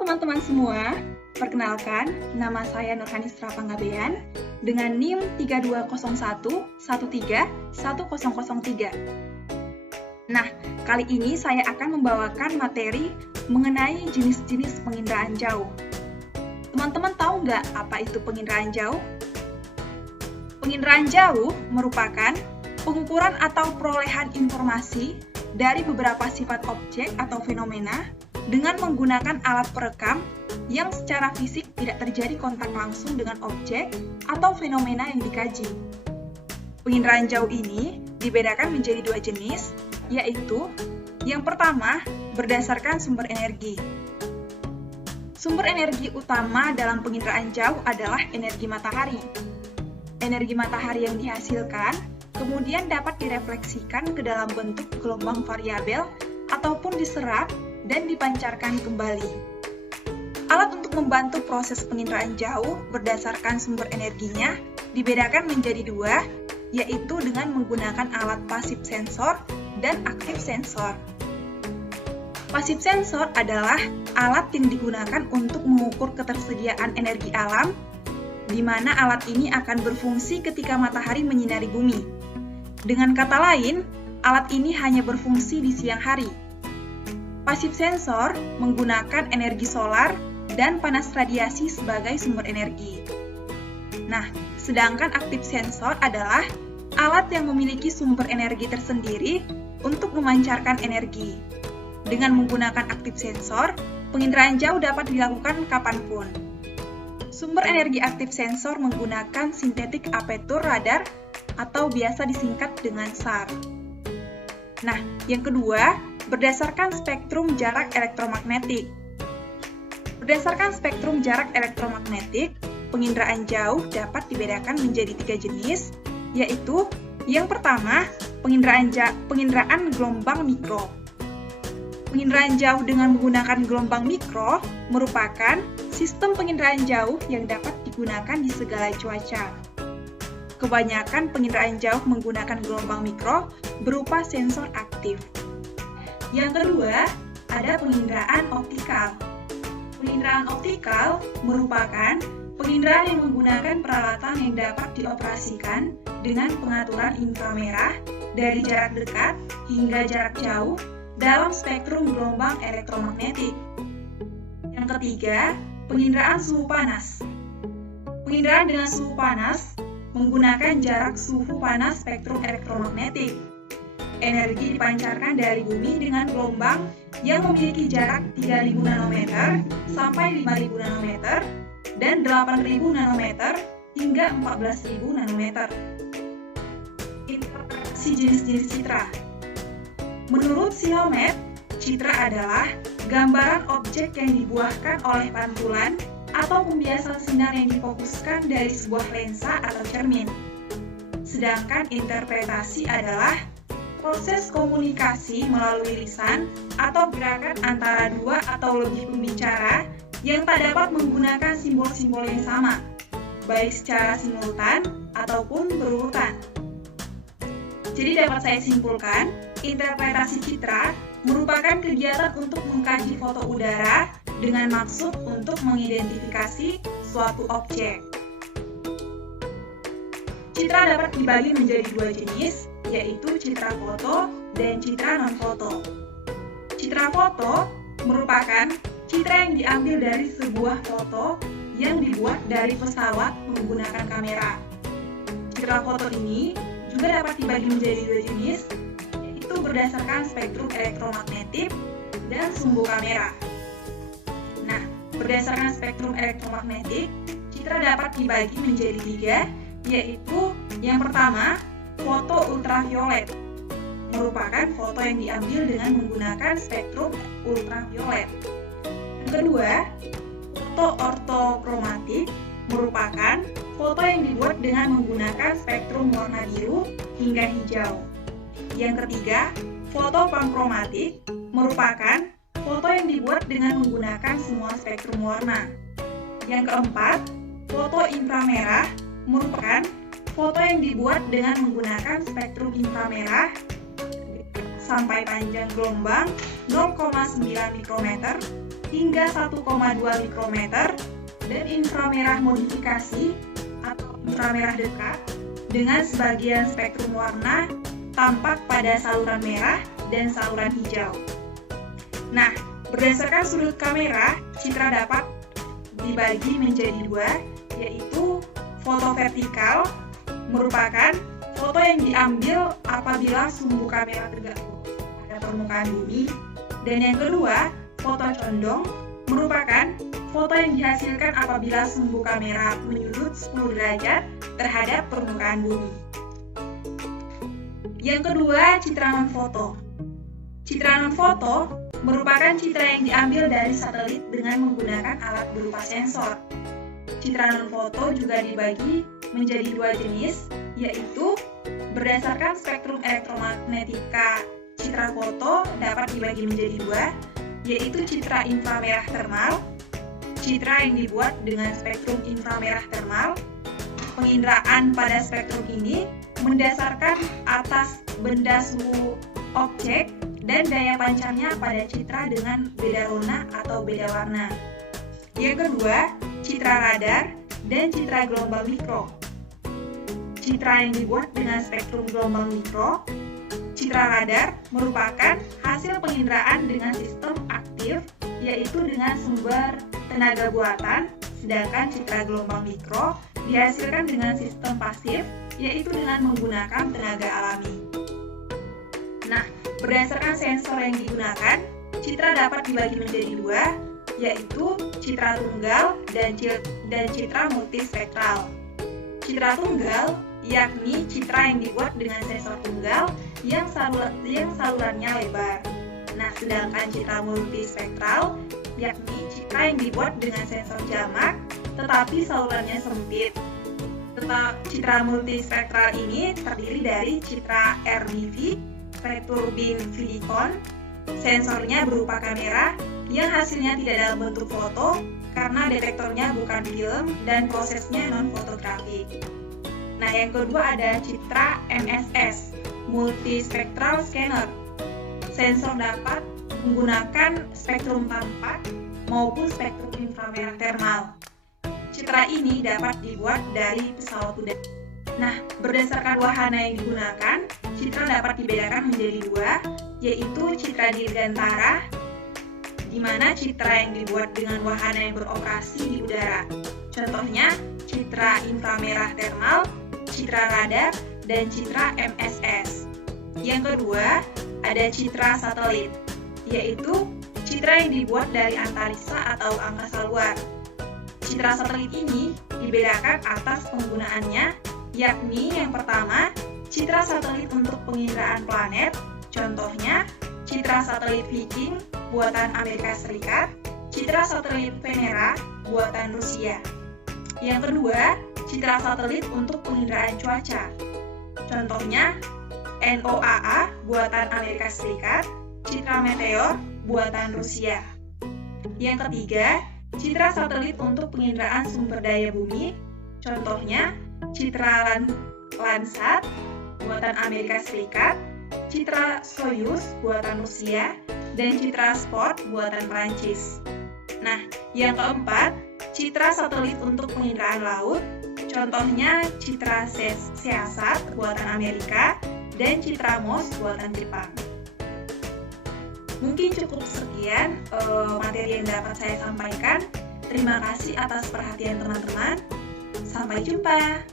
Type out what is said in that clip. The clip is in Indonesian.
teman-teman semua, perkenalkan, nama saya Nurhanisra Panggabean dengan NIM 3201131003. Nah, kali ini saya akan membawakan materi mengenai jenis-jenis penginderaan jauh. Teman-teman tahu nggak apa itu penginderaan jauh? Penginderaan jauh merupakan pengukuran atau perolehan informasi dari beberapa sifat objek atau fenomena dengan menggunakan alat perekam yang secara fisik tidak terjadi kontak langsung dengan objek atau fenomena yang dikaji. Penginderaan jauh ini dibedakan menjadi dua jenis, yaitu yang pertama berdasarkan sumber energi. Sumber energi utama dalam penginderaan jauh adalah energi matahari. Energi matahari yang dihasilkan kemudian dapat direfleksikan ke dalam bentuk gelombang variabel ataupun diserap dan dipancarkan kembali. Alat untuk membantu proses penginderaan jauh berdasarkan sumber energinya dibedakan menjadi dua, yaitu dengan menggunakan alat pasif sensor dan aktif sensor. Pasif sensor adalah alat yang digunakan untuk mengukur ketersediaan energi alam, di mana alat ini akan berfungsi ketika matahari menyinari bumi. Dengan kata lain, alat ini hanya berfungsi di siang hari. Pasif sensor menggunakan energi solar dan panas radiasi sebagai sumber energi. Nah, sedangkan aktif sensor adalah alat yang memiliki sumber energi tersendiri untuk memancarkan energi. Dengan menggunakan aktif sensor, penginderaan jauh dapat dilakukan kapanpun. Sumber energi aktif sensor menggunakan sintetik aperture radar atau biasa disingkat dengan SAR. Nah, yang kedua, berdasarkan spektrum jarak elektromagnetik. Berdasarkan spektrum jarak elektromagnetik, penginderaan jauh dapat dibedakan menjadi tiga jenis, yaitu yang pertama, penginderaan gelombang mikro. Penginderaan jauh dengan menggunakan gelombang mikro merupakan sistem penginderaan jauh yang dapat digunakan di segala cuaca. Kebanyakan penginderaan jauh menggunakan gelombang mikro berupa sensor aktif. Yang kedua, ada penginderaan optikal. Penginderaan optikal merupakan penginderaan yang menggunakan peralatan yang dapat dioperasikan dengan pengaturan inframerah dari jarak dekat hingga jarak jauh dalam spektrum gelombang elektromagnetik. Yang ketiga, penginderaan suhu panas. Penginderaan dengan suhu panas menggunakan jarak suhu panas spektrum elektromagnetik. Energi dipancarkan dari bumi dengan gelombang yang memiliki jarak 3000 nanometer sampai 5000 nanometer dan 8000 nanometer hingga 14000 nanometer. Interpretasi jenis-jenis citra. Menurut Silomet, citra adalah gambaran objek yang dibuahkan oleh pantulan atau pembiasan sinar yang difokuskan dari sebuah lensa atau cermin. Sedangkan interpretasi adalah proses komunikasi melalui lisan atau gerakan antara dua atau lebih pembicara yang tak dapat menggunakan simbol-simbol yang sama, baik secara simultan ataupun berurutan. Jadi dapat saya simpulkan, interpretasi citra merupakan kegiatan untuk mengkaji foto udara dengan maksud untuk mengidentifikasi suatu objek. Citra dapat dibagi menjadi dua jenis, yaitu citra foto dan citra non-foto. Citra foto merupakan citra yang diambil dari sebuah foto yang dibuat dari pesawat menggunakan kamera. Citra foto ini juga dapat dibagi menjadi dua jenis, yaitu berdasarkan spektrum elektromagnetik dan sumbu kamera. Nah, berdasarkan spektrum elektromagnetik, citra dapat dibagi menjadi tiga, yaitu yang pertama, foto ultraviolet. Merupakan foto yang diambil dengan menggunakan spektrum ultraviolet. Yang kedua, foto ortokromatik merupakan foto yang dibuat dengan menggunakan spektrum warna biru hingga hijau. Yang ketiga, foto pankromatik merupakan foto yang dibuat dengan menggunakan semua spektrum warna. Yang keempat, foto inframerah merupakan foto yang dibuat dengan menggunakan spektrum inframerah sampai panjang gelombang 0,9 mikrometer hingga 1,2 mikrometer, dan inframerah modifikasi atau inframerah dekat dengan sebagian spektrum warna tampak pada saluran merah dan saluran hijau. Nah, berdasarkan sudut kamera, citra dapat dibagi menjadi dua, yaitu foto vertikal merupakan foto yang diambil apabila sumbu kamera tegak pada permukaan bumi, dan yang kedua, foto condong merupakan foto yang dihasilkan apabila sumbu kamera menyudut 10 derajat terhadap permukaan bumi. Yang kedua, citra non-foto. Citra non-foto merupakan citra yang diambil dari satelit dengan menggunakan alat berupa sensor. Citra non-foto juga dibagi menjadi dua jenis, yaitu berdasarkan spektrum elektromagnetika. Citra foto dapat dibagi menjadi dua, yaitu citra inframerah termal. Citra yang dibuat dengan spektrum inframerah termal. Penginderaan pada spektrum ini mendasarkan atas benda suhu objek dan daya pancarnya pada citra dengan beda rona atau beda warna. Yang kedua, citra radar dan citra gelombang mikro. Citra yang dibuat dengan spektrum gelombang mikro. Citra radar merupakan hasil penginderaan dengan sistem aktif, yaitu dengan sumber tenaga buatan, sedangkan citra gelombang mikro dihasilkan dengan sistem pasif, yaitu dengan menggunakan tenaga alami. Nah, berdasarkan sensor yang digunakan, citra dapat dibagi menjadi dua, yaitu citra tunggal dan citra multispektral. Citra tunggal yakni citra yang dibuat dengan sensor tunggal yang salurannya lebar. Nah, sedangkan citra multispektral yakni citra yang dibuat dengan sensor jamak tetapi salurannya sempit. Citra multispektral ini terdiri dari citra RDV, returbing Vidicon, sensornya berupa kamera yang hasilnya tidak dalam bentuk foto karena detektornya bukan film dan prosesnya non-fotografik. Nah, yang kedua ada citra MSS, multispectral scanner. Sensor dapat menggunakan spektrum tampak maupun spektrum inframerah termal. Citra ini dapat dibuat dari pesawat udara. Nah, berdasarkan wahana yang digunakan, citra dapat dibedakan menjadi dua, yaitu citra dirgantara, di mana citra yang dibuat dengan wahana yang beroperasi di udara. Contohnya, citra inframerah termal, citra radar, dan citra MSS. Yang kedua, ada citra satelit, yaitu citra yang dibuat dari antariksa atau angkasa luar. Citra satelit ini dibedakan atas penggunaannya, yakni yang pertama, citra satelit untuk penginderaan planet, contohnya citra satelit Viking buatan Amerika Serikat, citra satelit Venera buatan Rusia. Yang kedua, citra satelit untuk penginderaan cuaca, contohnya NOAA buatan Amerika Serikat, citra meteor buatan Rusia. Yang ketiga, citra satelit untuk penginderaan sumber daya bumi, contohnya citra Landsat buatan Amerika Serikat, citra Soyuz buatan Rusia, dan citra Spot buatan Prancis. Nah, yang keempat, citra satelit untuk penginderaan laut, contohnya citra Seasat buatan Amerika, dan citra MOS buatan Jepang. Mungkin cukup sekian materi yang dapat saya sampaikan. Terima kasih atas perhatian teman-teman. Sampai jumpa.